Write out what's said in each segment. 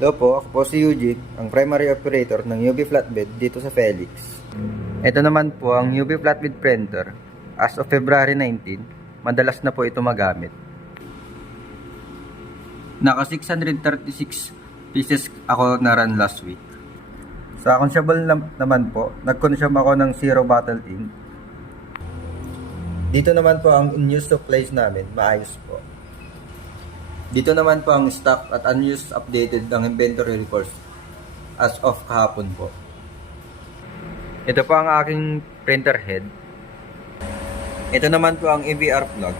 Hello po, ako po si Eugene, ang primary operator ng UV Flatbed dito sa Felix. Ito naman po ang UV Flatbed printer. As of February 19, madalas na po ito magamit. Naka 636 pieces ako na run last week. Sa consumable naman po, nag-consume ako ng Zero Bottle Ink. Dito naman po ang in-use supplies namin, maayos po. Dito naman po ang stock at unused updated ng inventory reports as of kahapon po. Ito po ang aking printer head. Ito naman po ang EVR plug.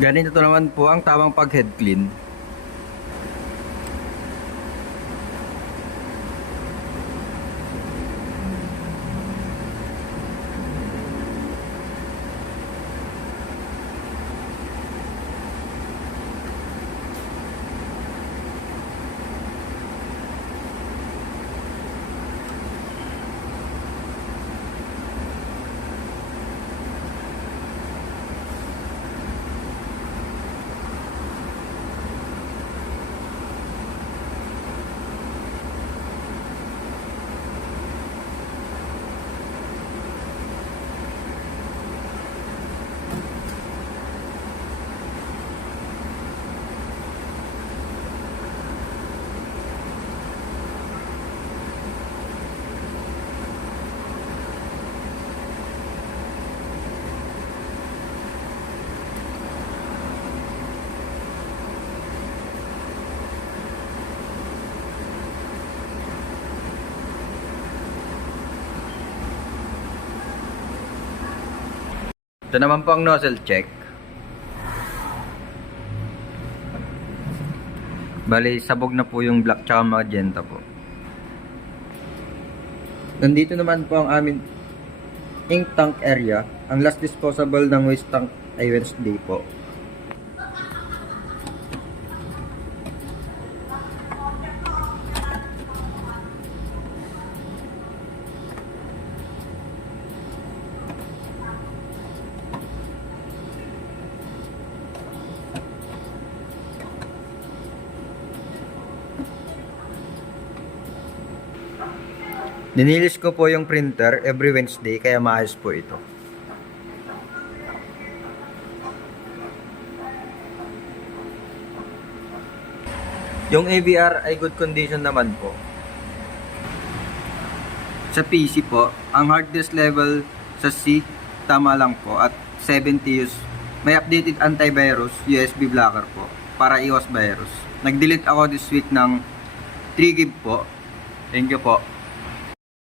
Ganito naman po ang tamang pag-head clean. Ito naman po ang nozzle check. Bali, sabog na po yung black tsaka magenta po. Nandito naman po ang aming ink tank area. Ang last disposable ng waste tank ay Wednesday po. Ninilis ko po yung printer every Wednesday kaya maayos po ito. Yung AVR ay good condition naman po. Sa PC po, ang hard disk level sa C tama lang po at 70 use. May updated antivirus USB blocker po para iwas virus. Nag-delete ako this week ng 3 GB po. Thank you po.